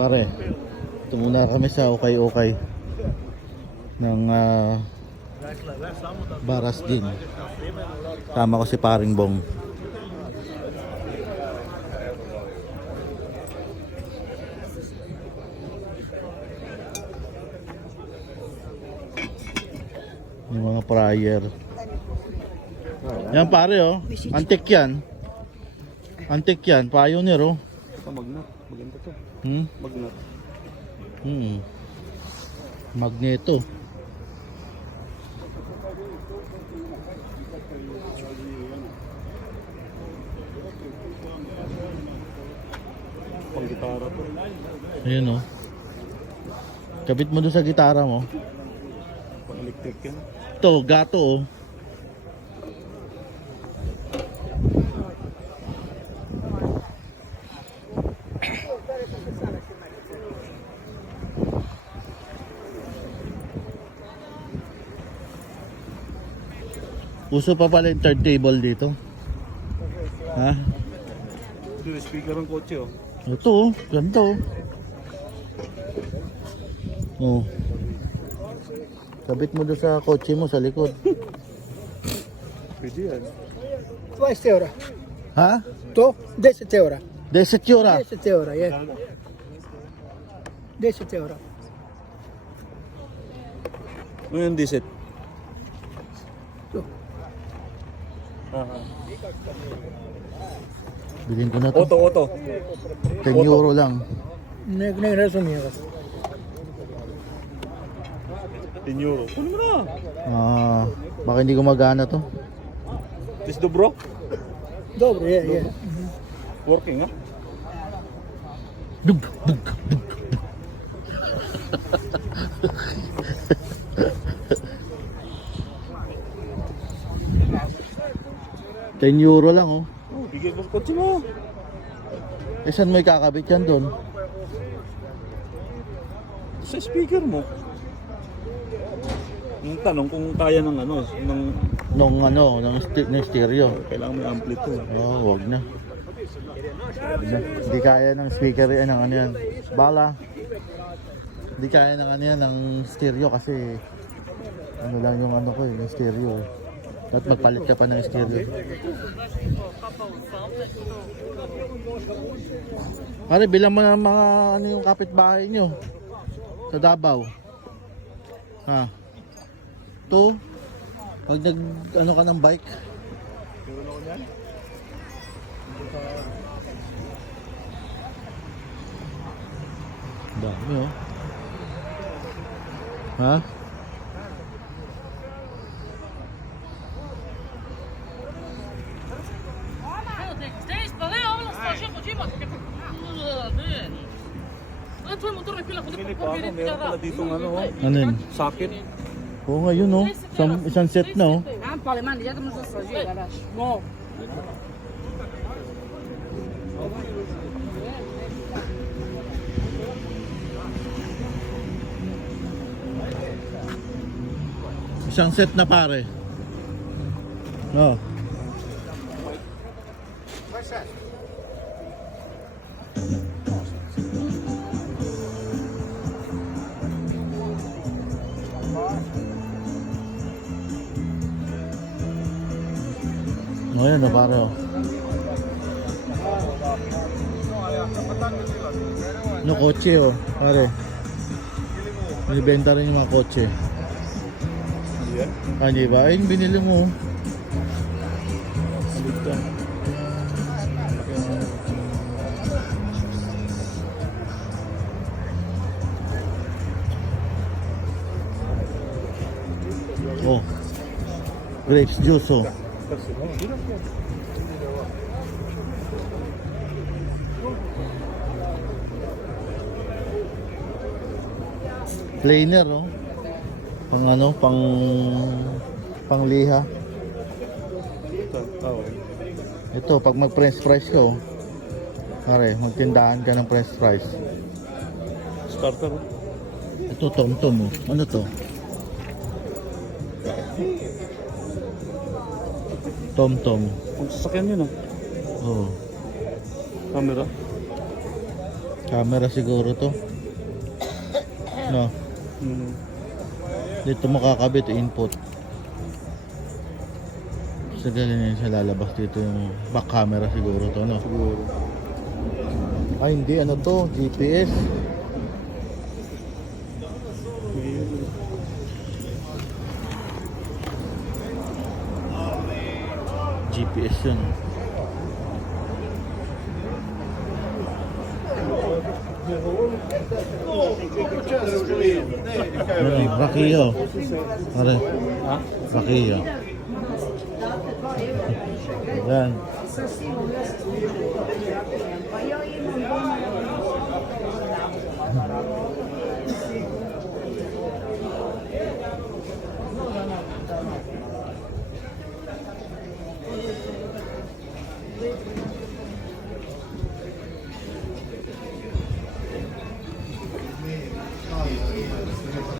Pare, ito muna kami sa ukay-ukay ng Baras din. Tama ko si Paring Bong. Yung mga fryer. Yan pare oh, antik yan. Antik yan, Pioneer oh. Ito magnet, maganda to. Magnet. Magneto. Pang gitara to. Ayun oh. Kabit mo doon sa gitara mo. Pang electric yan. Ito, gato oh. Uso pa pala yung turntable dito. Ha? Ito yung speaker ng kotse oh. Ito oh, ganito oh. Oh. Kabit mo doon sa kotse mo sa likod. Pwede yan. 20 euro. Ha? To 10 euro. 10 euro. 10 euro, yeah. 10 euro. Ano yung disit? To. Bilhin ko na to. Auto. 10 euro lang. Не разумею. 10 euro. Kunin mo na. Baka hindi gumagana to. Tis dobro? Добре, yeah. Working ha? Dug, dug, dug. 10 euro lang oh. Oh, bigay ko sa kotse mo. Eh saan mo ikakabit yan doon? Sa speaker mo. Yung tanong kung kaya ng ano, Ng stereo. kailangan may ampli to. Oh, wag na. Hindi kaya ng speaker yan, ng ano yan. Bala. Hindi kaya ng ano yan, ng stereo kasi ano lang yung ano ko yung stereo. At magpalit ka pa ng stereo. Pare, bilang mo ng mga ano yung kapitbahay nyo sa Davao. Ha? To, pag nag ano ka ng bike. Dami oh. Ha? Pili pa ako, meron pala ditong ano, Ano yun? socket. Oo nga yun oh. Isang set na oh. Isang set na pare. No. Oh, yan oh, pare oh. No, kotse oh, pare. Binibenta rin yung mga kotse. Yan. Hindi ba? Ay, yung binili mo. Salit ka. Oh. Grapes juice oh. Planer oh. Pang ano, pang liha. Ito, pag mag-french fries ka oh. Pare, magtindahan ka ng french fries. Starter. Ito, tom-tom oh. Ano to? Tom-tom. Kung sasakyan yun ah. Oh. Camera. Camera siguro to. No. Hmm. Dito mo kakabit input. Sa ganyan siya lalabas dito yung back camera siguro to, no? Siguro. Ay hindi, ano to? GPS. GPS yun. Ano, Rakio. Pare. Ha? Rakio. Yan.